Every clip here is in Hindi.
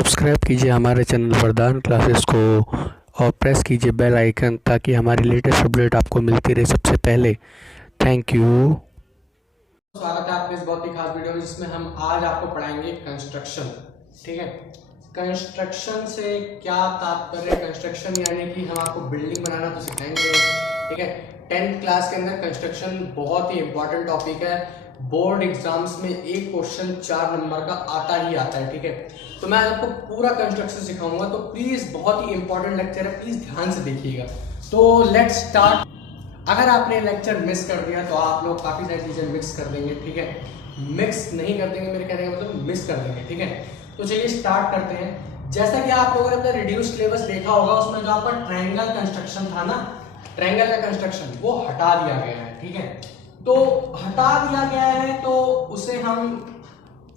सब्सक्राइब कीजिए हमारे चैनल वरदान क्लासेस को और प्रेस कीजिए बेल आइकन ताकि हमारी लेटेस्ट अपडेट आपको मिलती रहे सबसे पहले। Thank you. स्वागत है आपके इस बहुत ही खास वीडियो में जिसमें हम आज आपको पढ़ाएंगे कंस्ट्रक्शन। ठीक है, कंस्ट्रक्शन से क्या तात्पर्य? कंस्ट्रक्शन यानी कि हम आपको बिल्डिंग बनाना तो सिखाएंगे। ठीक है, 10th क्लास के अंदर कंस्ट्रक्शन बहुत ही इंपॉर्टेंट टॉपिक है। बोर्ड एग्जाम्स में एक क्वेश्चन 4 नंबर का आता ही आता है। ठीक है, तो मैं आपको पूरा कंस्ट्रक्शन सिखाऊंगा, तो प्लीज बहुत ही इंपॉर्टेंट लेक्चर है, प्लीज ध्यान से देखिएगा। तो लेट्स स्टार्ट। अगर आपने लेक्चर मिस कर दिया तो आप लोग काफी सारी चीजें मिक्स कर देंगे। ठीक है, मिक्स नहीं कर देंगे, मेरे कहने का मतलब मिस कर देंगे। ठीक है, तो चलिए स्टार्ट करते हैं। जैसा कि आप लोगों ने अपना रिड्यूस सिलेबस देखा होगा, उसमें जो आपका ट्रायंगल कंस्ट्रक्शन था ना, ट्रायंगल का कंस्ट्रक्शन वो हटा दिया गया है। ठीक है, तो हटा दिया गया है तो उसे हम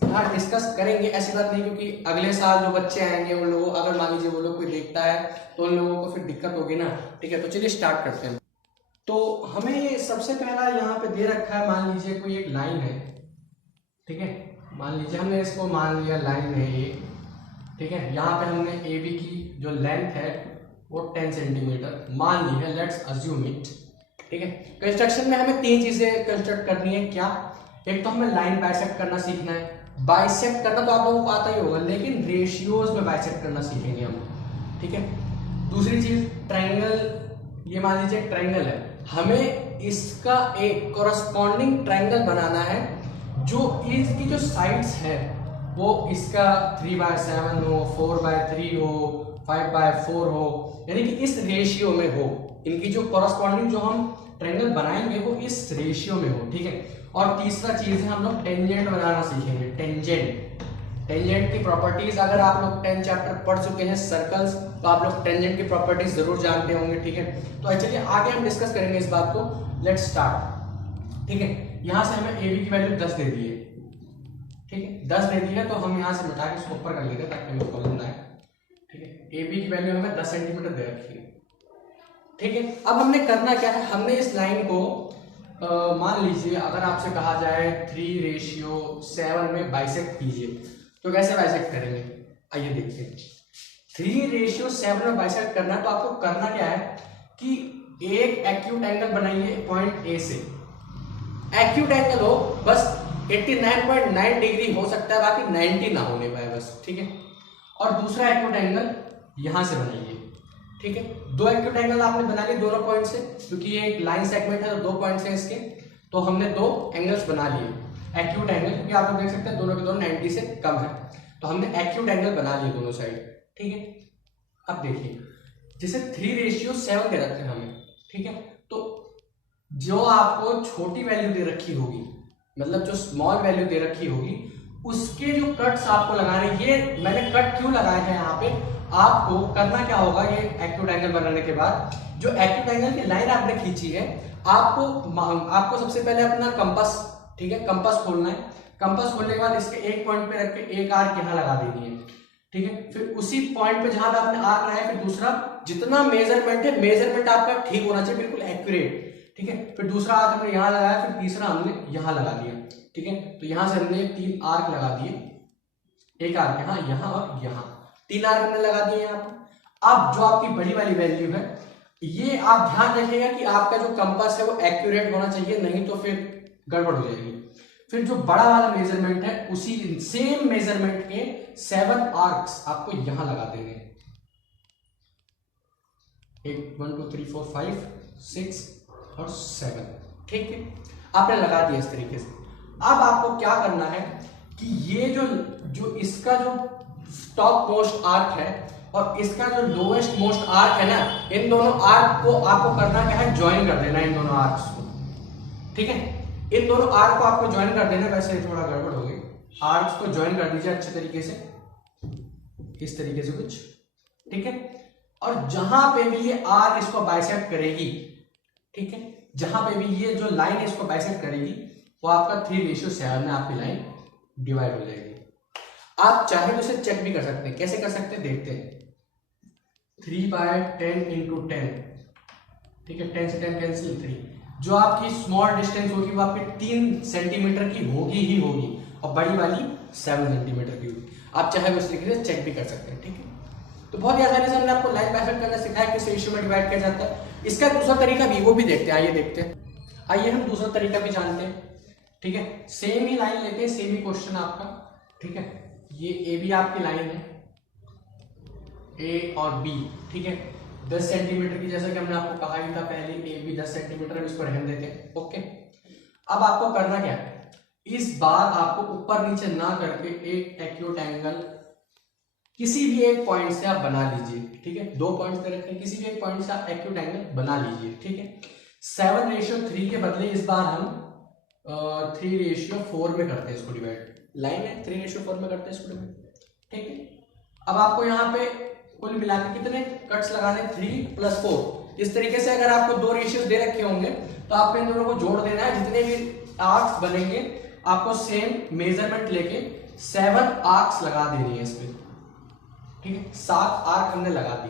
यहाँ डिस्कस करेंगे। ऐसी बात नहीं, क्योंकि अगले साल जो बच्चे आएंगे उन लोगों, अगर मान लीजिए वो लोग कोई देखता है तो उन लोगों को फिर दिक्कत होगी ना। ठीक है, तो चलिए स्टार्ट करते हैं। तो हमें सबसे पहला यहाँ पे दे रखा है, मान लीजिए कोई एक लाइन है। ठीक है, मान लीजिए हमने इसको मान लिया लाइन है ये। ठीक है, यहाँ पे हमने ए बी की जो लेंथ है वो 10 सेंटीमीटर मान ली है, लेट्स अज्यूम इट। ठीक है, कंस्ट्रक्शन में हमें 3 चीजें कंस्ट्रक्ट करनी है। क्या? एक तो हमें लाइन बाइसेक्ट करना सीखना है। बाइसेक्ट करना तो आप लोगों को आता ही होगा, लेकिन रेशियोज में बाइसेक्ट करना सीखेंगे हम। ठीक है, दूसरी चीज ट्रायंगल, ये मान लीजिए एक ट्रायंगल है, हमें इसका एक कोरस्पॉन्डिंग ट्रायंगल बनाना है जो इसकी जो साइड्स है वो इसका 3/7 हो, 4/3 हो, 5/4 हो, यानी कि इस रेशियो में हो। इनकी जो कोरस्पॉन्डिंग जो हम ट्रायंगल बनाएंगे वो इस रेशियो में हो। ठीक है, और तीसरा चीज है हम लोग टेंजेंट बनाना सीखेंगे। टेंजेंट की प्रॉपर्टीज, अगर आप लोग 10 चैप्टर पढ़ चुके हैं सर्कल्स, तो आप लोग टेंजेंट की प्रॉपर्टीज जरूर जानते होंगे। ठीक है, तो चलिए आगे हम डिस्कस करेंगे इस बात को। Let's start. ठीक है, यहां से हमें ए बी की वैल्यू 10 दे दी है। ठीक है, 10 दे दी है तो हम यहां से मिटा के इसको ऊपर कर लेते हैं ताकि हमें प्रॉब्लम ना आए। ठीक है, ए बी की वैल्यू हमें 10 सेंटीमीटर दे रखी है। ठीक है, अब हमने करना क्या है, हमने इस लाइन को मान लीजिए अगर आपसे कहा जाए 3:7 में बाइसेक्ट कीजिए, तो कैसे बाइसेक्ट करेंगे? आइए देखते हैं। 3:7 में बाइसेक्ट करना है तो आपको करना क्या है कि एक एक्यूट एंगल बनाइए पॉइंट ए से। एक्यूट एंगल हो, बस 89.9 डिग्री हो सकता है, बाकी 90 ना होने पाए बस। ठीक है, और दूसरा एक्यूट एंगल यहां से बनाइए। ठीक है, 2 एक्यूट एंगल आपने बना लिए दोनों पॉइंट से, क्योंकि ये एक लाइन सेगमेंट है तो 2 पॉइंट्स हैं इसके, तो हमने 2 एंगल्स बना लिए एक्यूट एंगल, क्योंकि आप लोग देख सकते हैं दोनों के दोनों 90 से कम है, तो हमने एक्यूट एंगल बना लिए दोनों साइड। ठीक है, अब देखिए जैसे 3:7 दे रखे हैं हमें। ठीक है, तो जो आपको छोटी वैल्यू दे रखी होगी, मतलब जो स्मॉल वैल्यू दे रखी होगी, उसके जो कट्स आपको लगाने, ये मैंने कट क्यों लगाए हैं यहाँ पे, आपको करना क्या होगा, ये एक्यूट एंगल बनाने के बाद जो एक्यूट एंगल की लाइन आपने खींची है, आपको सबसे पहले अपना कंपास, ठीक है, कंपास खोलना है। कंपास खोलने के बाद इसके एक पॉइंट पे रख के एक आर्क यहाँ लगा देनी है। ठीक है, फिर उसी पॉइंट पे जहां पे आपने आर्क लगाया, फिर दूसरा जितना मेजरमेंट है, मेजरमेंट आपका ठीक होना चाहिए, बिल्कुल एक्यूरेट। ठीक है, फिर दूसरा आर्क हमने यहाँ लगाया, फिर तीसरा हमने यहाँ लगा दिया। ठीक है, तो यहां से हमने 3 आर्क लगा दिए, एक आर्क यहाँ, यहाँ और यहाँ, 3 आर्क हमने लगा दिए यहाँ पे। अब जो आपकी बड़ी वाली वैल्यू है, ये आप ध्यान रखिएगा कि आपका जो कंपास है वो एक्यूरेट होना चाहिए, नहीं तो फिर गड़बड़ हो जाएगी। फिर जो बड़ा वाला मेजरमेंट है, उसी सेम मेजरमेंट के 7 आर्क्स आपको यहां लगा देंगे। 1 2 3 4 5 6 और 7। ठीक है, आपने लगा दिया इस तरीके से। अब आपको क्या करना है कि ये जो इसका जो टॉप मोस्ट आर्क है और इसका जो लोएस्ट मोस्ट आर्क है ना, इन दोनों आर्क को आपको करना क्या है, ज्वाइन कर देना इन दोनों आर्क्स को। ठीक है, इन दोनों आर्क को आपको ज्वाइन कर देना। वैसे थोड़ा गड़बड़ हो गई, आर्क्स को ज्वाइन कर दीजिए अच्छे तरीके से, इस तरीके से कुछ। ठीक है, और जहां पे भी ये आर्क इसको बाइसेक्ट करेगी, ठीक है, जहां पे भी ये जो लाइन इसको बाइसेक्ट करेगी, वो आपका 3:7 में आपकी लाइन डिवाइड हो जाएगी। आप चाहे तो इसे चेक भी कर सकते हैं, कैसे कर सकते हैं देखते हैं। 3/10 × 10, ठीक है, 10 से 10 कैंसिल, 3। जो आपकी स्मॉल डिस्टेंस होगी वो आपकी 3 सेंटीमीटर की होगी ही होगी, और बड़ी वाली 7 सेंटीमीटर की होगी। आप चाहे उस तरीके से चेक भी कर सकते हैं, ठीक है। तो बहुत ही आसानी से हमने आपको लाइन बाइसेक्ट करना सिखाया, किस रेशियो में डिवाइड किया जाता है। इसका दूसरा तरीका भी वो भी देखते हैं, आइए देखते हैं। आइए हम दूसरा तरीका भी जानते हैं, ठीक है। सेम ही लाइन लेते हैं, सेम ही क्वेश्चन आपका, ठीक है। ये ए बी आपकी लाइन है, ए और बी, ठीक है, 10 सेंटीमीटर की, जैसा कि हमने आपको कहा ही था पहले, ए बी 10 सेंटीमीटर, हम इसको रहने देते हैं, ओके। अब आपको करना क्या है, इस बार आपको ऊपर नीचे ना करके एक एक्यूट एंगल किसी भी एक पॉइंट से आप बना लीजिए, ठीक है। 2 पॉइंट्स दे रखे हैं, किसी भी एक पॉइंट से आप एक्यूट एंगल बना लीजिए, ठीक है। 7:3 के बदले इस बार हम 3:4 में करते हैं इसको डिवाइड। लाइन है, 3:4 में करते हैं इसको डिवाइड, ठीक है। अब आपको यहाँ पे कुल मिला के कितने कट्स लगाने, 3 + 4। इस तरीके से अगर आपको 2 रेशियोज दे रखे होंगे तो आपको इन दोनों को जोड़ देना है। जितने भी आर्क्स बनेंगे आपको सेम मेजरमेंट लेके 7 आर्क्स लगा देनी है इसमें, ठीक है। 7 आर्क हमने लगा दी,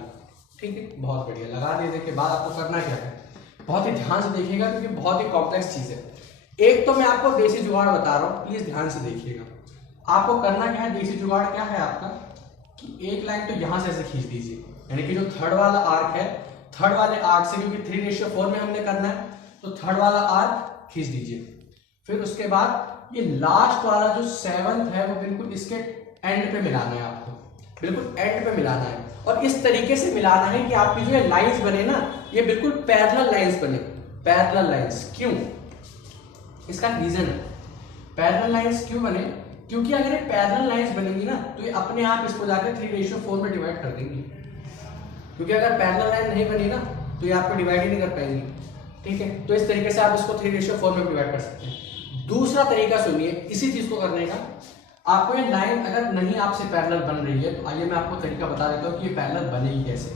ठीक है, बहुत बढ़िया। लगा देने के बाद आपको करना क्या है, बहुत ही ध्यान से देखिएगा क्योंकि बहुत ही कॉम्प्लेक्स चीज है। एक तो मैं आपको देसी जुगाड़ बता रहा हूँ, प्लीज ध्यान से देखिएगा। आपको करना क्या है, देसी जुगाड़ क्या है आपका, कि एक लाइन तो यहां से ऐसे खींच दीजिए, यानी कि जो थर्ड वाला आर्क है, थर्ड वाले आर्क से, क्योंकि 3:4 में हमने करना है, तो थर्ड वाला आर्क खींच दीजिए। फिर उसके बाद ये लास्ट वाला जो 7th है वो बिल्कुल इसके एंड पे मिलाना है आपको, बिल्कुल एंड पे मिलाना है। और इस तरीके से मिलाना है कि आपकी जो ये लाइंस बने ना, ये बिल्कुल पैरेलल लाइंस बने, पैरेलल लाइंस। क्यों, इसका रीजन है, पैरेलल लाइंस क्यों बने, क्योंकि अगर ये पैरेलल लाइंस बनेंगी ना तो ये अपने आप इसको जाकर 3:4 में डिवाइड कर देंगी। क्योंकि अगर पैरेलल लाइन नहीं बनी ना तो ये आपको डिवाइड ही नहीं कर पाएंगी, ठीक है। तो इस तरीके से आप इसको 3:4 में डिवाइड कर सकते हैं। दूसरा तरीका सुनिए इसी चीज को करने का। आपको ये लाइन अगर नहीं आपसे पैरेलल बन रही है तो आइए मैं आपको तरीका बता देता हूँ कि ये पैरेलल बनेगी कैसे।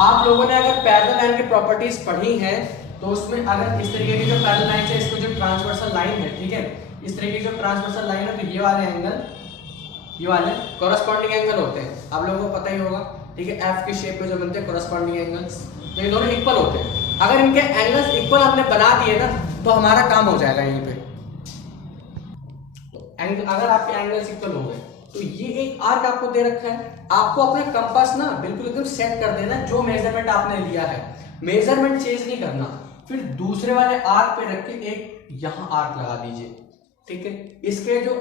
आप लोगों ने अगर पैरेलल लाइन की प्रॉपर्टीज पढ़ी है तो उसमें अगर इस तरीके की जो पैरेलल लाइन है, इसको जो ट्रांसवर्सल लाइन है, ठीक है, इस तरीके की जो ट्रांसवर्सल लाइन है, तो ये वाले एंगल, ये वाले कॉरस्पॉन्डिंग एंगल होते हैं, आप लोगों को पता ही होगा, ठीक है। एफ के शेप में जो बनते हैं कॉरस्पॉन्डिंग एंगल्स, तो ये दोनों इक्वल होते हैं। अगर इनके एंगल्स इक्वल आपने बना दिए ना तो हमारा काम हो जाएगा यहीं पे। अगर आपके एंगल्स इक्वल हो गए तो ये एक आर्क आपको दे रखा है, आपको अपने कंपास ना बिल्कुल एकदम सेट कर देना, जो मेजरमेंट आपने लिया है मेजरमेंट चेंज नहीं करना। फिर दूसरे वाले आर्क पे रख के एक यहां आर्क लगा दीजिए, ठीक है। इसके जो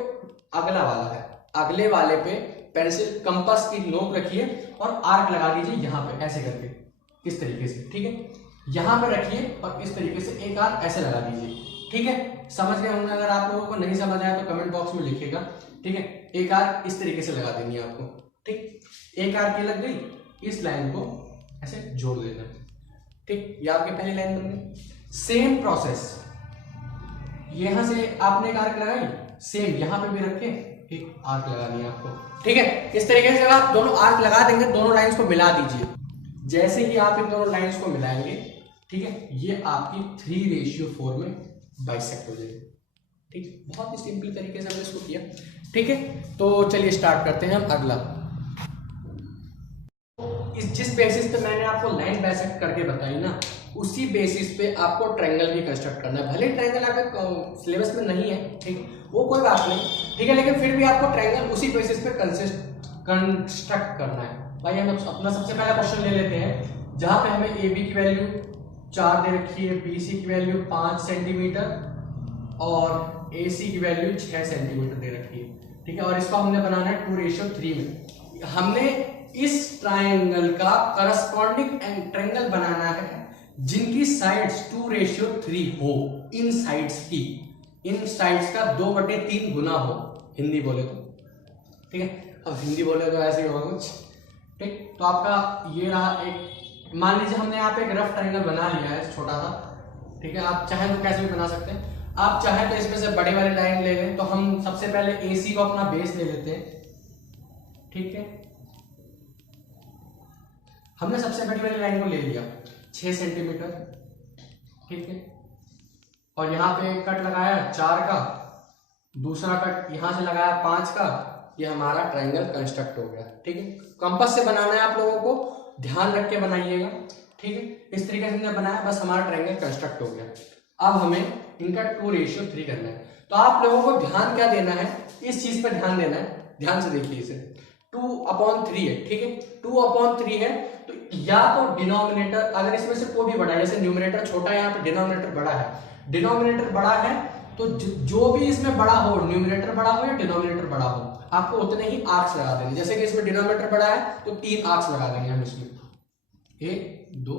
अगला वाला है, अगले वाले पे पेंसिल कंपास की नोक रखिए और आर्क लगा दीजिए यहां पे, ऐसे करके, इस तरीके से, ठीक है। यहां पे रखिए और इस तरीके से एक आर्क ऐसे लगा दीजिए, ठीक है। समझ गए होंगे, अगर आप लोगों को नहीं समझ आया तो कमेंट बॉक्स में लिखिएगा, ठीक है। एक आर्क इस तरीके से लगा देनी है आपको, ठीक। एक आर्क ये लग गई, इस लाइन को ऐसे जोड़ देना, ठीक। ये आपकी पहली लाइन बन गई। सेम प्रोसेस, यहां से आपने एक आर्क लगाई, सेम यहां पे भी रखे एक आर्क लगानी है आपको, ठीक है। इस तरीके से आप दोनों आर्क लगा देंगे, दोनों लाइंस को मिला दीजिए। जैसे ही आप इन दोनों लाइंस को मिलाएंगे, ठीक है, ये आपकी 3:4 में बाइसेक्ट हो जाएगी, ठीक। बहुत ही सिंपल तरीके से हमने इसको किया, ठीक है। तो चलिए स्टार्ट करते हैं हम अगला। जिस बेसिस पे मैंने आपको लाइन बाइसेक्ट करके बताई ना, उसी बेसिस पे आपको ट्रायंगल भी कंस्ट्रक्ट करना है। भले ट्रायंगल आपके सिलेबस में नहीं है, ठीक, वो कोई बात नहीं, ठीक है, लेकिन फिर भी आपको ट्रायंगल उसी बेसिस पे कंस्ट्रक्ट करना है। भाई हम अपना सबसे पहला क्वेश्चन ले लेते हैं, जहां पे हमें ए बी की वैल्यू 4 दे रखी है, बी सी की वैल्यू 5 सेंटीमीटर और ए सी की वैल्यू 6 सेंटीमीटर दे रखी है, ठीक है। और इसको हमने बनाना है 2:3 में। हमने इस ट्रायंगल का करस्पॉन्डिंग ट्रायंगल बनाना है जिनकी साइड्स 2:3 हो, इन साइड्स की, इन साइड्स का 2/3 गुना हो, हिंदी बोले तो, ठीक है। अब हिंदी बोले तो ऐसे ही होगा कुछ, ठीक। तो आपका ये रहा एक, मान लीजिए हमने यहाँ पे एक रफ ट्रायंगल बना लिया है छोटा सा, ठीक है। आप चाहें तो कैसे भी बना सकते हैं, आप चाहें तो इसमें से बड़ी वाली लाइन ले लें। तो हम सबसे पहले AC को अपना बेस ले लेते हैं, ठीक है। हमने सबसे बड़ी वाली लाइन को ले लिया 6 सेंटीमीटर, ठीक है। और यहाँ पे एक कट लगाया 4 का, दूसरा कट यहां से लगाया 5 का, ये हमारा ट्रायंगल कंस्ट्रक्ट हो गया, ठीक है। कंपास से बनाना है आप लोगों को, ध्यान रख के बनाइएगा, ठीक है। इस तरीके से हमने बनाया, बस हमारा ट्रायंगल कंस्ट्रक्ट हो गया। अब हमें इनका 2:3 करना है। तो आप लोगों को ध्यान क्या देना है, इस चीज पर ध्यान देना है ध्यान से देखिए इसे, 2/3 है, ठीक है, 2/3 है, तो या तो डिनोमिनेटर अगर इसमें से कोई भी बड़ा है, जैसे न्यूमरेटर छोटा है यहाँ पे डिनोमिनेटर बड़ा है, डिनोमिनेटर बड़ा है तो जो भी इसमें बड़ा हो, न्यूमरेटर बड़ा हो या डिनोमिनेटर बड़ा हो, आपको उतने ही आर्क्स लगा देंगे। जैसे कि इसमें डिनोमिनेटर बड़ा है तो 3 आर्क्स लगा देंगे हम इसमें, 1 2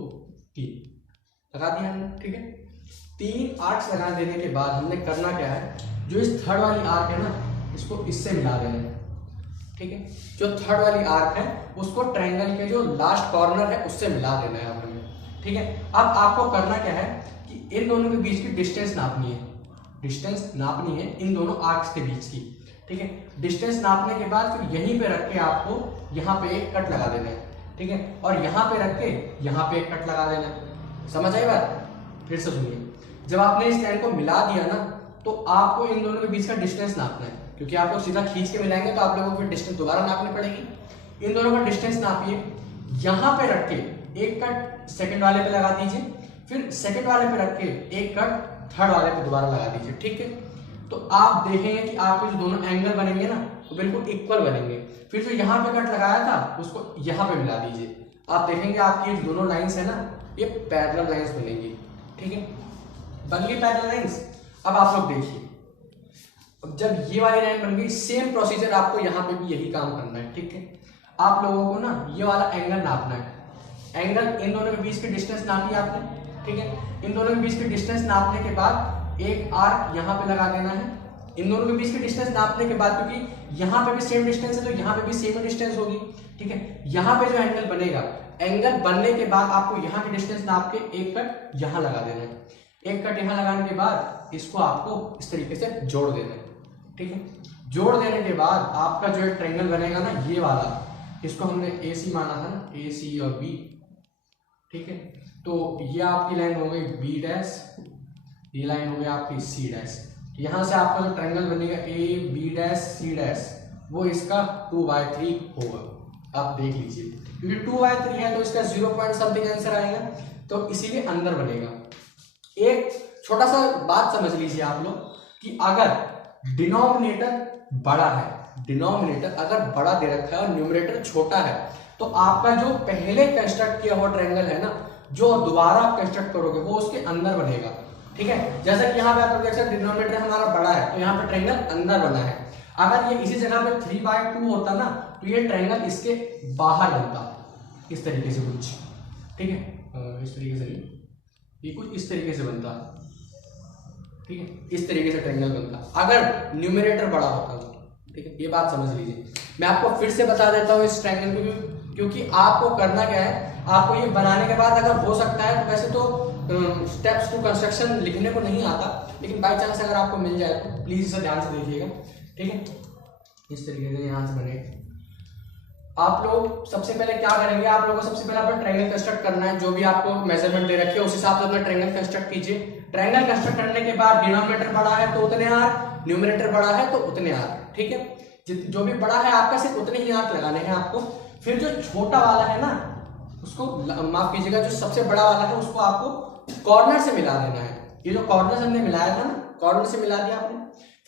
3 लगा दिया हमने, ठीक है। 3 आर्क्स लगा देने के बाद हमने करना क्या है, जो इस थर्ड वाली आर्क है ना इसको इससे मिला देना है, ठीक है। जो थर्ड वाली आर्क है उसको ट्रायंगल के जो लास्ट कॉर्नर है उससे मिला देना है हमें, ठीक है। अब आपको करना क्या है कि इन दोनों के बीच की डिस्टेंस नापनी है, डिस्टेंस नापनी है इन दोनों आर्क्स के बीच की, ठीक है। डिस्टेंस नापने के बाद फिर यहीं पे रख के आपको यहाँ पे एक कट लगा देना है, ठीक है, और यहाँ पे रख के यहाँ पे एक कट लगा देना है। समझ आई बात? फिर से सुनिए, जब आपने इस लाइन को मिला दिया ना तो आपको इन दोनों के बीच का डिस्टेंस नापना है, क्योंकि आप लोग सीधा खींच के मिलाएंगे तो आप लोगों को फिर डिस्टेंस दोबारा नापनी पड़ेगी। इन दोनों का डिस्टेंस नापिए, यहाँ पे रख के एक कट सेकंड वाले पे लगा दीजिए, फिर सेकंड वाले पे रख के एक कट थर्ड वाले पे दोबारा लगा दीजिए, ठीक है। तो आप देखेंगे कि आपके जो दोनों एंगल बनेंगे ना वो बिल्कुल इक्वल बनेंगे। फिर जो यहाँ पे कट लगाया था उसको यहाँ पे मिला दीजिए, आप देखेंगे आपकी जो दोनों लाइंस है ना ये पैरेलल लाइंस बनेंगी, ठीक है। बन गई पैरेलल लाइंस। अब आप लोग देखिए, अब जब ये वाली लाइन बन गई, सेम प्रोसीजर आपको यहाँ पे भी यही काम करना है, ठीक है। आप लोगों को ना ये वाला एंगल नापना है, एंगल इन दोनों के बीच की डिस्टेंस नापी आपने, ठीक है। इन दोनों के बीच की डिस्टेंस नापने के बाद एक आर्क यहाँ पे लगा देना है। इन दोनों के बीच की डिस्टेंस नापने के बाद, क्योंकि यहाँ पे भी सेम डिस्टेंस है तो यहाँ पे भी सेम डिस्टेंस होगी, ठीक है। यहाँ पे जो एंगल बनेगा, एंगल बनने के बाद आपको यहाँ की डिस्टेंस नाप के एक कट यहाँ लगा देना है। एक कट यहाँ लगाने के बाद इसको आपको इस तरीके से जोड़ देना है, ठीक है। जोड़ देने के बाद आपका जो ट्रायंगल बनेगा ना ये वाला, इसको हमने AC माना था ना, AC और B, ठीक है। तो ये आपकी लाइन हो गई B डैश, ये लाइन हो गई आपकी C डैश। यहाँ से आपका जो ट्रायंगल बनेगा AB डैश C डैश वो इसका 2/3 होगा, आप देख लीजिए, क्योंकि 2/3 है तो इसका 0 पॉइंट समथिंग आंसर आएगा, तो इसीलिए अंदर बनेगा। एक छोटा सा बात समझ लीजिए आप लोग कि अगर डिनोमिनेटर बड़ा है, डिनोमिनेटर अगर बड़ा दे रखा है और न्यूमरेटर छोटा है, तो आपका जो पहले कंस्ट्रक्ट किया हुआ ट्रायंगल है ना, जो दोबारा आप कंस्ट्रक्ट करोगे वो उसके अंदर बनेगा, ठीक है। जैसा कि यहाँ पे आप देख सकते हैं डिनोमिनेटर हमारा बड़ा है तो यहाँ पे ट्रायंगल अंदर बना है। अगर ये इसी जगह पे 3/2 होता ना तो ये ट्रायंगल इसके बाहर बनता, इस तरीके से कुछ, ठीक है। इस तरीके से नहीं, ये कुछ इस तरीके से बनता, ठीक है, इस तरीके से ट्रायंगल बनता अगर न्यूमरेटर बड़ा होता तो, ठीक है। ये बात समझ लीजिए। मैं आपको फिर से बता देता हूँ इस ट्रायंगल को, क्योंकि आपको करना क्या है, आपको ये बनाने के बाद अगर हो सकता है तो वैसे तो स्टेप्स टू कंस्ट्रक्शन लिखने को नहीं आता, लेकिन बाई चांस अगर आपको मिल जाए तो प्लीज इसे ध्यान से देखिएगा, ठीक है। इस तरीके से यहाँ से बने। आप लोग सबसे पहले क्या करेंगे, आप लोगों को सबसे पहले अपना ट्रायंगल कंस्ट्रक्ट करना है, जो भी आपको मेजरमेंट दे रखी है उस हिसाब से अपना ट्रायंगल कंस्ट्रक्ट कीजिए। ट्रायंगल कंस्ट्रक्ट करने के बाद डिनोमिनेटर बड़ा है तो उतने आर्क, न्यूमरेटर बड़ा है तो उतने आर्क, ठीक है। जो भी बड़ा है आपका सिर्फ उतने ही आर्क लगाने हैं आपको। फिर जो छोटा वाला है ना उसको माफ कीजिएगा, जो सबसे बड़ा वाला है उसको आपको कॉर्नर से मिला देना है। ये जो कॉर्नर से हमने मिलाया था ना, कॉर्नर से मिला दिया आपने।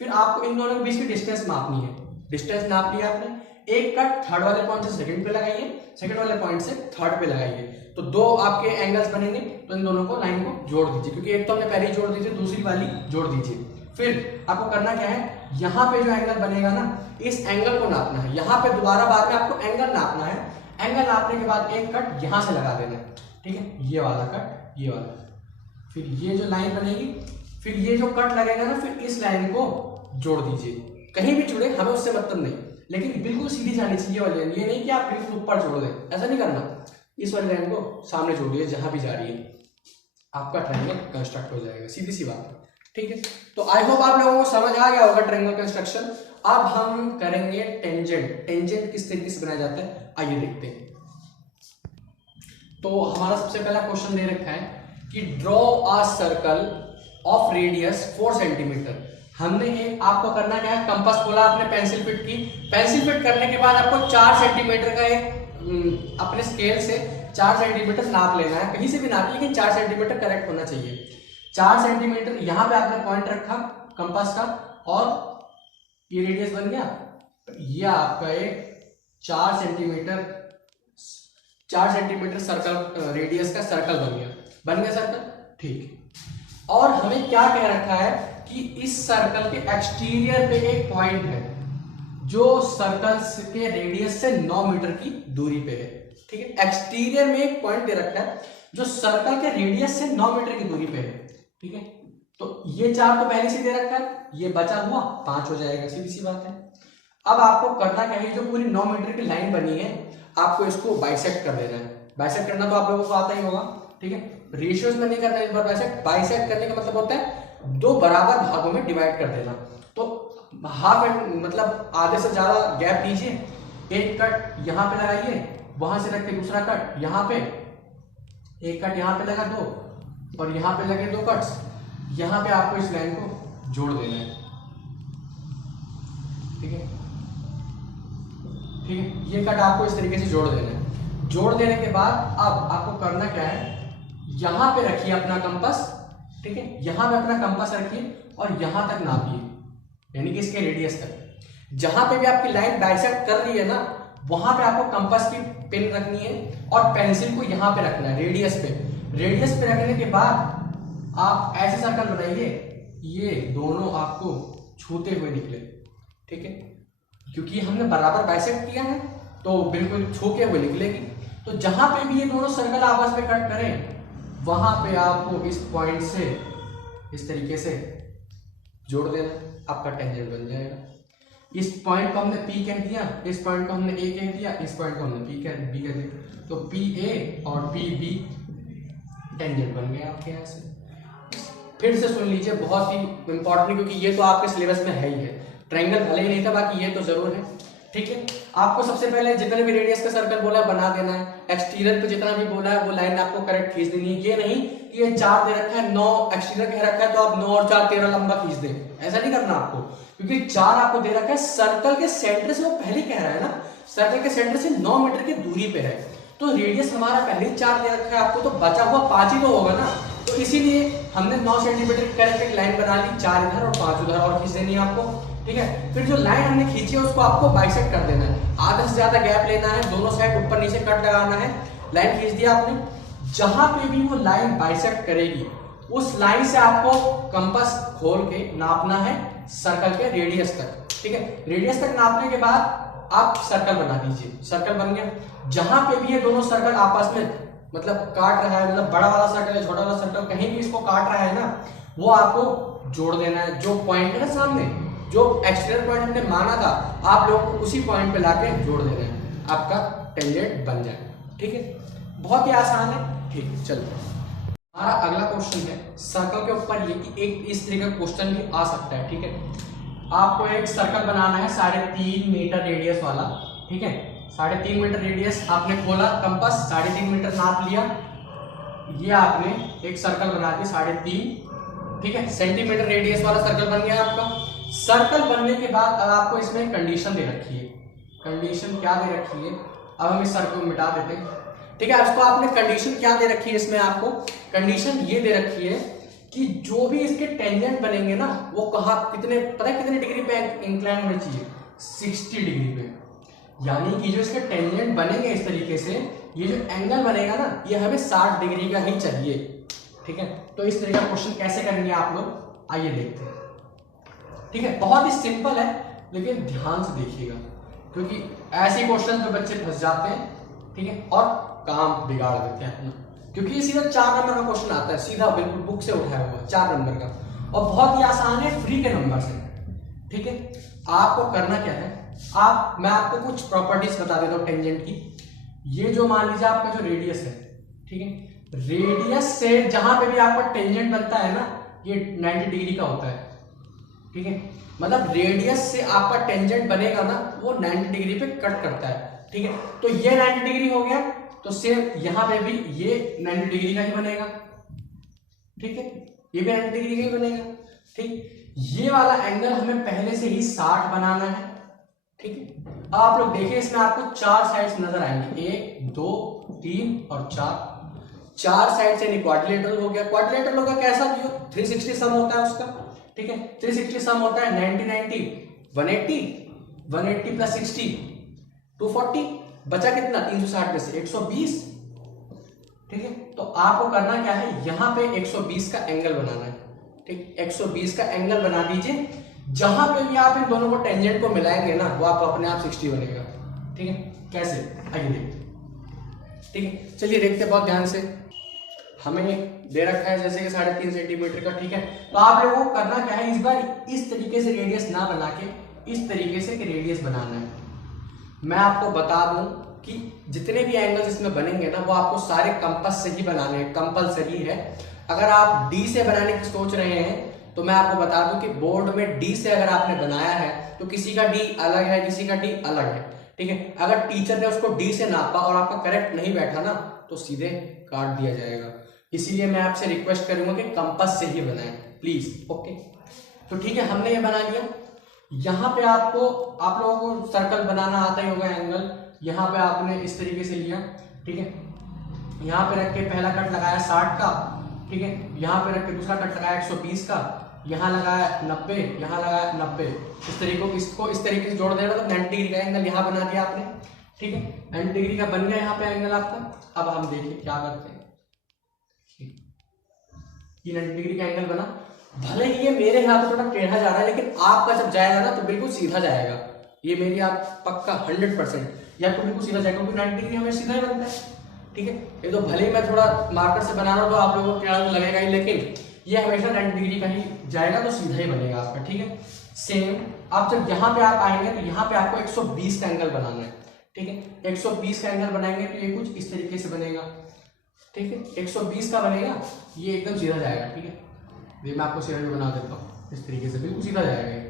फिर आपको इन दोनों के बीच की डिस्टेंस मापनी है, डिस्टेंस नाप लिया आपने। एक कट थर्ड वाले पॉइंट से सेकंड पे लगाइए, सेकंड वाले पॉइंट से थर्ड पे लगाइए, तो दो आपके एंगल्स बनेंगे। तो इन दोनों को लाइन को जोड़ दीजिए, क्योंकि एक तो हमने पहले ही जोड़ दी थी, दूसरी वाली जोड़ दीजिए। फिर आपको करना क्या है, यहाँ पे जो एंगल बनेगा ना इस एंगल को नापना है। यहाँ पे दोबारा बाद में आपको एंगल नापना है। एंगल नापने के बाद एक कट यहाँ से लगा देना है, ठीक है, ये वाला कट, ये वाला। फिर ये जो लाइन बनेगी, फिर ये जो कट लगेगा ना, फिर इस लाइन को जोड़ दीजिए। कहीं भी जुड़े हमें उससे मतलब नहीं, लेकिन बिल्कुल सीधी जानी चाहिए वाली लाइन। ये नहीं कि आप बिल्कुल ऊपर जोड़ दें, ऐसा नहीं करना। इस वाली लाइन को सामने जोड़ दीजिए जहां भी जा रही है, आपका ट्रायंगल कंस्ट्रक्ट हो जाएगा। सीधी सी बात, ठीक है। तो आई होप आप लोगों को समझ आ गया होगा ट्रायंगल कंस्ट्रक्शन। अब हम करेंगे टेंजेंट। टेंजेंट किस तरीके से बनाया जाता है आइए देखते हैं। तो हमारा सबसे पहला क्वेश्चन दे रखा है कि draw a circle of radius 4 centimetre. हमने एक आपको करना क्या है, कंपास खोला, आपने पेंसिल फिट की। पेंसिल फिट करने के बाद आपको 4 सेंटीमीटर का एक अपने स्केल से 4 सेंटीमीटर नाप लेना है। कहीं से भी नाप, लेकिन 4 सेंटीमीटर करेक्ट होना चाहिए। 4 सेंटीमीटर यहाँ पे आपने पॉइंट रखा कंपास का, और ये रेडियस बन गया। ये आपका एक 4 सेंटीमीटर सर्कल रेडियस का सर्कल बन गया सर्कल, ठीक। और हमें क्या कह रखा है कि इस सर्कल के एक्सटीरियर पे एक पॉइंट है जो सर्कल के रेडियस से 9 मीटर की दूरी पे है, ठीक है। एक्सटीरियर में एक पॉइंट दे रखा है जो सर्कल के रेडियस से 9 मीटर की दूरी पे है, ठीक है। तो ये 4 तो पहले से दे रखा है, ये बचा हुआ 5 हो जाएगा, सीधी सी बात है। अब आपको करना क्या है, जो पूरी 9 मीटर की लाइन बनी है आपको इसको बाइसेक्ट कर देना है। बाइसेक्ट करना तो आप लोगों को आता ही होगा, ठीक है। रेशियोज में नहीं करना इस बार बाइसेक्ट। बाइसेक्ट करने का मतलब होता है 2 बराबर भागों में डिवाइड कर देना। तो हाफ एंड मतलब आधे से ज्यादा गैप दीजिए, एक कट यहाँ पे लगाइए, वहां से रख के दूसरा कट यहाँ पे, एक कट यहाँ पे लगा 2 और यहाँ पे लगे 2 कट्स, यहाँ पे आपको इस लाइन को जोड़ देना है, ठीक है, ठीक है। ये कट आपको इस तरीके से जोड़ देना है। जोड़ देने के बाद अब आपको करना क्या है, यहां पे रखिए अपना कंपास, ठीक है, यहां पे अपना कंपास रखिए और यहां तक नापिए, यानी कि इसके रेडियस तक। जहां पे भी आपकी लाइन बाइसेक्ट कर रही है ना, वहां पे आपको कंपास की पिन रखनी है और पेंसिल को यहां पे रखना है, रेडियस पे। रेडियस पे रखने के बाद आप ऐसे सर्कल बनाइए, ये दोनों आपको छूते हुए निकले, ठीक है, क्योंकि हमने बराबर बाइसेक्ट किया है तो बिल्कुल छू के हुए निकलेगी। तो जहां पे भी ये दोनों सर्कल आपस में कट करें, वहां पे आपको इस पॉइंट से इस तरीके से जोड़ देना, आपका टेंजेंट बन जाएगा। इस पॉइंट को हमने P कह दिया, इस पॉइंट को हमने A कह दिया, इस पॉइंट को हमने B कह दिया, तो PA और PB टेंजेंट बन गए आपके यहाँ से। फिर से सुन लीजिए, बहुत ही इंपॉर्टेंट, क्योंकि ये तो आपके सिलेबस में है ही है। ट्रायंगल भले ही नहीं था, बाकी ये तो जरूर है, ठीक है। आपको सबसे पहले जितने भी रेडियस का सर्कल बोला है बना देना है। एक्सटीरियर पे जितना भी बोला है वो लाइन आपको करेक्ट खींच देनी है। ये नहीं कि ये 4 दे रखा है, 9 एक्सटीरियर कह रखा है तो आप 9 और 4 13 लंबा खींच दें, ऐसा नहीं करना आपको, क्योंकि 4 आपको दे रखा है सर्कल के सेंटर से, वो पहले कह रहा है ना सर्कल के सेंटर से 9 मीटर की दूरी पे है, तो रेडियस हमारा पहले 4 दे रखा है आपको, तो बचा हुआ 5 ही तो होगा ना। तो इसीलिए हमने 9 सेंटीमीटर की करेक्ट एक लाइन बना ली, 4 इधर और 5 उधर और खींच देनी है आपको, ठीक है। फिर जो लाइन हमने खींची है उसको आपको बाइसेक्ट कर देना है, आधा से ज्यादा गैप लेना है, दोनों साइड ऊपर नीचे कट लगाना है। लाइन खींच दिया आपने, जहां पे भी वो लाइन बाइसेक्ट करेगी उस लाइन से आपको कंपास खोल के नापना है सर्कल के रेडियस तक, ठीक है। रेडियस तक नापने के बाद आप सर्कल बना दीजिए, सर्कल बन गया। जहां पे भी ये दोनों सर्कल आपस में मतलब काट रहा है, मतलब बड़ा वाला सर्कल है छोटा वाला सर्कल कहीं भी इसको काट रहा है ना, वो आपको जोड़ देना है। जो पॉइंट है ना सामने, जो एक्सटीरियर पॉइंट हमने माना था, आप लोगों को उसी पॉइंट पे लाके जोड़ देना है, आपका टेंजेंट बन जाएगा, ठीक है। बहुत ही आसान है, ठीक है। चलो हमारा अगला क्वेश्चन है सर्कल के ऊपर, ये कि एक इस तरीके का क्वेश्चन भी आ सकता है, ठीक है। आपको एक सर्कल बनाना है 3.5 मीटर रेडियस वाला, ठीक है। 3.5 मीटर रेडियस, आपने खोला कंपास, 3.5 मीटर नाप लिया, ये आपने एक सर्कल बना दिया 3.5, ठीक है, सेंटीमीटर रेडियस वाला सर्कल बन गया आपका। सर्कल बनने के बाद अब आपको इसमें कंडीशन दे रखी है। कंडीशन क्या दे रखी है, अब हम इस सर्कल को मिटा देते हैं, ठीक है। इसको आपने कंडीशन क्या दे रखी है, इसमें आपको कंडीशन ये दे रखी है कि जो भी इसके टेंजेंट बनेंगे ना, वो कहाँ कितने, पता है कितने डिग्री पे इंक्लाइन होने चाहिए, 60 डिग्री पे। यानी कि जो इसके टेंजेंट बनेंगे इस तरीके से, ये जो एंगल बनेगा ना, ये हमें 60 डिग्री का ही चाहिए, ठीक है। तो इस तरीके का क्वेश्चन कैसे करेंगे आप लोग, आइए देखते हैं, ठीक है। बहुत ही सिंपल है, लेकिन ध्यान से देखिएगा, क्योंकि ऐसे क्वेश्चन पे बच्चे फंस जाते हैं, ठीक है, और काम बिगाड़ देते हैं अपना, क्योंकि ये सीधा 4 नंबर का क्वेश्चन आता है, सीधा बिल्कुल बुक से उठाया हुआ 4 नंबर का, और बहुत ही आसान है, फ्री के नंबर से, ठीक है। आपको करना क्या है, मैं आपको कुछ प्रॉपर्टीज बता देता हूँ टेंजेंट की। ये जो मान लीजिए आपका जो रेडियस है, ठीक है, रेडियस से जहां पे भी आपका टेंजेंट बनता है ना, ये 90 डिग्री का होता है, ठीक है। मतलब रेडियस से आपका टेंजेंट बनेगा ना, वो 90 डिग्री पे कट करता है, ठीक है। तो ये 90 डिग्री हो गया, तो सेम यहां पे भी ये 90 डिग्री का ही बनेगा, ठीक है, ये भी 90 डिग्री का ही बनेगा, ठीक। ये वाला एंगल हमें पहले से ही 60 बनाना है, ठीक है। अब आप लोग देखिए, इसमें आपको 4 साइड्स नजर आएंगे, 1 2 3 और 4 साइड से क्वाड्रिलेटरल हो गया। क्वाड्रिलेटरल होगा कैसा, जो 360 सम होता है उसका, ठीक है, 360 सम होता है 90 90 180 180 प्लस 60 240, बचा कितना 360 में से 120। ठीक है, तो आपको करना क्या है, यहां पे 120 का एंगल बनाना है। ठीक, 120 का एंगल बना दीजिए। जहां पे भी आप इन दोनों को टेंजेंट को मिलाएंगे ना, वो आप अपने आप 60 बनेगा। ठीक है, कैसे, आइए देखते। ठीक है, चलिए देखते हैं बहुत ध्यान से। हमें दे रखा है जैसे कि 3.5 सेंटीमीटर का। ठीक है, तो आप लोगों को करना क्या है, इस बार इस तरीके से रेडियस ना बना के इस तरीके से रेडियस बनाना है। मैं आपको बता दूं कि जितने भी एंगल्स इसमें बनेंगे ना, वो आपको सारे कंपास से ही बनाने हैं, कंपलसरी है। अगर आप डी से बनाने की सोच रहे हैं तो मैं आपको बता दूं कि बोर्ड में डी से अगर आपने बनाया है तो किसी का डी अलग है, किसी का डी अलग है। ठीक है, अगर टीचर ने उसको डी से नापा और आपका करेक्ट नहीं बैठा ना, तो सीधे काट दिया जाएगा। इसीलिए मैं आपसे रिक्वेस्ट करूंगा कि कंपास से ही बनाएं प्लीज। ओके, तो ठीक है, हमने ये बना लिया। यहाँ पे आपको, आप लोगों को सर्कल बनाना आता ही होगा, एंगल यहाँ पे आपने इस तरीके से लिया। ठीक है, यहाँ पे रख के पहला कट लगाया 60 का। ठीक है, यहाँ पे रख के दूसरा कट लगाया 120 का, यहाँ लगाया 90, यहाँ लगाया 90। इस तरीके को, इसको इस तरीके से जोड़ देना, तो 90 डिग्री का एंगल यहाँ बना दिया आपने। ठीक है, 90 डिग्री का बन गया यहाँ पे एंगल आपका। अब हम देखिए क्या करते हैं। ये 90 डिग्री का एंगल बना, भले ही ये मेरे हाथ से थोड़ा टेढ़ा जा रहा है, लेकिन आपका जब जाएगा ना तो बिल्कुल सीधा जाएगा। ये मेरी आप पक्का 100% या तो बिल्कुल सीधा जाएगा, क्योंकि 90 डिग्री हमें सीधा ही बनता है। ठीक है, ये तो भले ही मैं थोड़ा मार्कर से बना रहा हूँ तो आप लोगों को टेढ़ा तो लगेगा ही, लेकिन ये हमेशा 90 डिग्री का ही जाएगा, तो सीधा ही बनेगा आपका। ठीक है, सेम आप जब यहाँ पे आप आएंगे तो यहाँ पे आपको 120 का एंगल बनाना है। ठीक है, 120 का एंगल बनाएंगे तो ये कुछ इस तरीके से बनेगा। ठीक है, 120 का बनेगा, ये एकदम सीधा जाएगा। ठीक है, ये मैं आपको सीधा भी बना देता हूँ, इस तरीके से बिल्कुल सीधा जाएगा ये।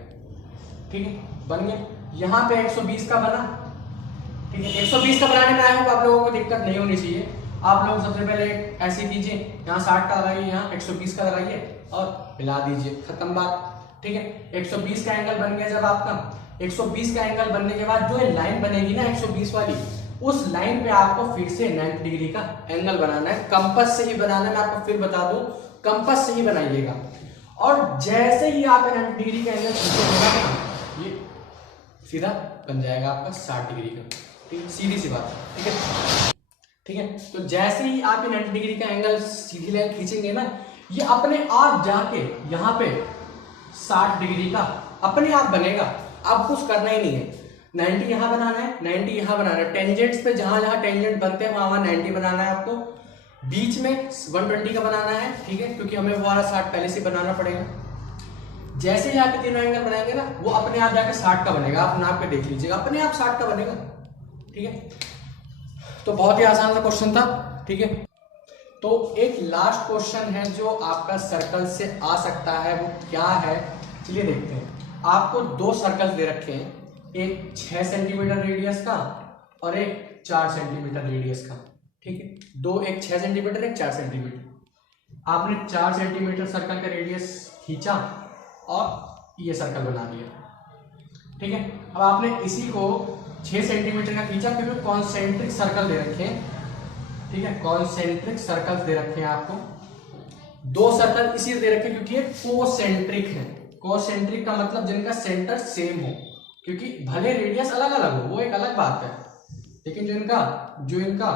ठीक है, बन गया। यहाँ पे 120 का बना। ठीक है, 120 का बनाने में आया हूँ, आप लोगों को दिक्कत नहीं होनी चाहिए। आप लोग सबसे पहले ऐसे कीजिए, यहाँ 60 का लगाइए, यहाँ 120 का लगाइए और मिला दीजिए, खत्म बात। ठीक है, 120 का एंगल बन गया। जब आपका 120 का एंगल बनने के बाद जो लाइन बनेगी ना 120 वाली, उस लाइन पे आपको फिर से 90 डिग्री का एंगल बनाना है। कंपास से ही बनाना है, मैं आपको फिर बता दूं, कंपास से ही बनाइएगा। और जैसे ही आप 90 डिग्री का एंगल खींचेंगे, ये सीधा बन जाएगा आपका 60 डिग्री का। ठीक है, सीधी सी बात। ठीक है, ठीक है, तो जैसे ही आप 90 डिग्री का एंगल सीधी लाइन खींचेंगे ना, ये अपने आप जाके यहाँ पे 60 डिग्री का अपने आप बनेगा। आप कुछ करना ही नहीं है। 90 यहाँ बनाना है, 90 यहाँ बनाना है। टेंजेंट्स पे जहां जहां टेंजेंट बनते हैं वहां 90 बनाना है आपको। बीच में 120 का बनाना है। ठीक है, क्योंकि हमें वो वाला 60 पहले से बनाना पड़ेगा। जैसे ही आप तीनों एंगल बनाएंगे ना, वो अपने आप जाके 60 का बनेगा। आप नाप के देख लीजिएगा, अपने आप 60 का बनेगा। ठीक है, तो बहुत ही आसान सा क्वेश्चन था। ठीक है, तो एक लास्ट क्वेश्चन है जो आपका सर्कल से आ सकता है, वो क्या है चलिए देखते हैं। आपको दो सर्कल दे रखे हैं, एक 6 सेंटीमीटर रेडियस का और एक 4 सेंटीमीटर रेडियस का। ठीक है, दो, एक 6 सेंटीमीटर, एक 4 सेंटीमीटर। आपने 4 सेंटीमीटर सर्कल का रेडियस खींचा और ये सर्कल बना दिया। ठीक है, अब आपने इसी को 6 सेंटीमीटर का खींचा, क्योंकि कॉन्सेंट्रिक सर्कल दे रखे हैं। ठीक है, कॉन्सेंट्रिक सर्कल दे रखे हैं आपको। दो सर्कल इसलिए दे रखे हैं क्योंकि ये कोसेंट्रिक है। कोसेंट्रिक का मतलब जिनका सेंटर सेम हो, क्योंकि भले रेडियस अलग अलग हो, वो एक अलग बात है, लेकिन जो इनका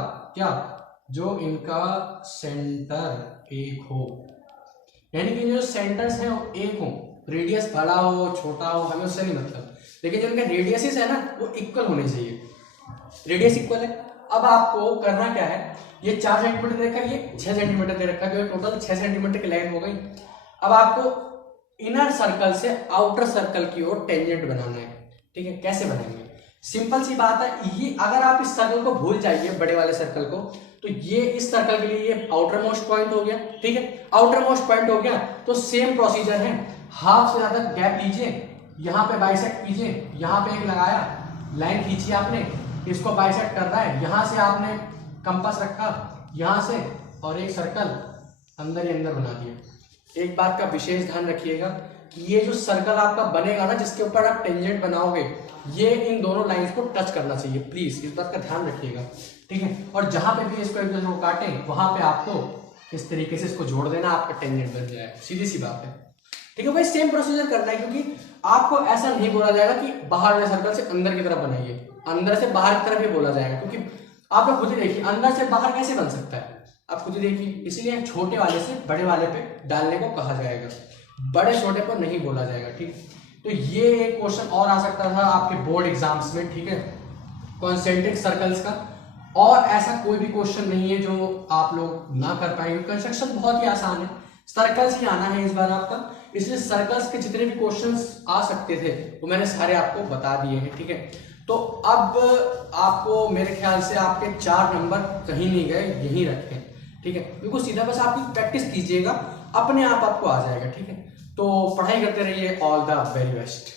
सेंटर एक हो, यानी कि जो सेंटर्स हैं वो एक हो, रेडियस बड़ा हो छोटा हो हमें उससे नहीं मतलब, लेकिन जो इनका रेडियसेस है ना वो इक्वल होने चाहिए। रेडियस इक्वल है। अब आपको करना क्या है, ये 4 सेंटीमीटर दे रखा है, ये 6 सेंटीमीटर दे रखा है, जो टोटल 6 सेंटीमीटर की लाइन हो गई। अब आपको इनर सर्कल से आउटर सर्कल की ओर टेंजेंट बनाना है। ठीक है, कैसे बनाएंगे, सिंपल सी बात है। ये अगर आप इस सर्कल को भूल जाइए, बड़े वाले सर्कल को, तो ये इस सर्कल के लिए ये आउटर मोस्ट पॉइंट हो गया। ठीक है, आउटर मोस्ट पॉइंट हो गया, तो सेम प्रोसीजर है। हाफ से ज्यादा गैप लीजिए, यहाँ पे बाइसेक्ट कीजिए, यहाँ पे एक लगाया, लाइन खींची आपने, इसको बाइसेक्ट कर रहा है, यहाँ से आपने कंपास रखा, यहाँ से, और एक सर्कल अंदर ही अंदर बना दिया। एक बात का विशेष ध्यान रखिएगा कि ये जो सर्कल आपका बनेगा ना, जिसके ऊपर आप टेंजेंट बनाओगे, ये इन दोनों लाइंस को टच करना चाहिए। प्लीज इस बात का ध्यान रखिएगा। ठीक है, और जहां पे भी इसको एक दूसरे को काटें, वहां पे आपको इस तरीके से इसको जोड़ देना, आपका टेंजेंट बन जाए। सीधी सी बात है। ठीक है भाई, सेम प्रोसीजर करना है, क्योंकि आपको ऐसा नहीं बोला जाएगा कि बाहर वाले सर्कल से अंदर की तरफ बनाइए, अंदर से बाहर की तरफ ही बोला जाएगा, क्योंकि आप लोग खुद ही देखिए अंदर से बाहर कैसे बन सकता है, आप खुद ही देखिए। इसलिए छोटे वाले से बड़े वाले पे डालने को कहा जाएगा, बड़े छोटे पर नहीं बोला जाएगा। ठीक, तो ये एक क्वेश्चन और आ सकता था आपके बोर्ड एग्जाम्स में, ठीक है, कॉन्सेंट्रिक सर्कल्स का। और ऐसा कोई भी क्वेश्चन नहीं है जो आप लोग ना कर पाएंगे, कंस्ट्रक्शन बहुत ही आसान है, सर्कल्स ही आना है इस बार आपका, इसलिए सर्कल्स के जितने भी क्वेश्चंस आ सकते थे वो मैंने सारे आपको बता दिए हैं। ठीक है, तो अब आपको मेरे ख्याल से आपके 4 नंबर कहीं नहीं गए, यहीं रखें। ठीक है, बिल्कुल सीधा, बस आपकी प्रैक्टिस कीजिएगा, अपने आप आपको आ जाएगा। ठीक है, तो पढ़ाई करते रहिए, ऑल द वेरी बेस्ट।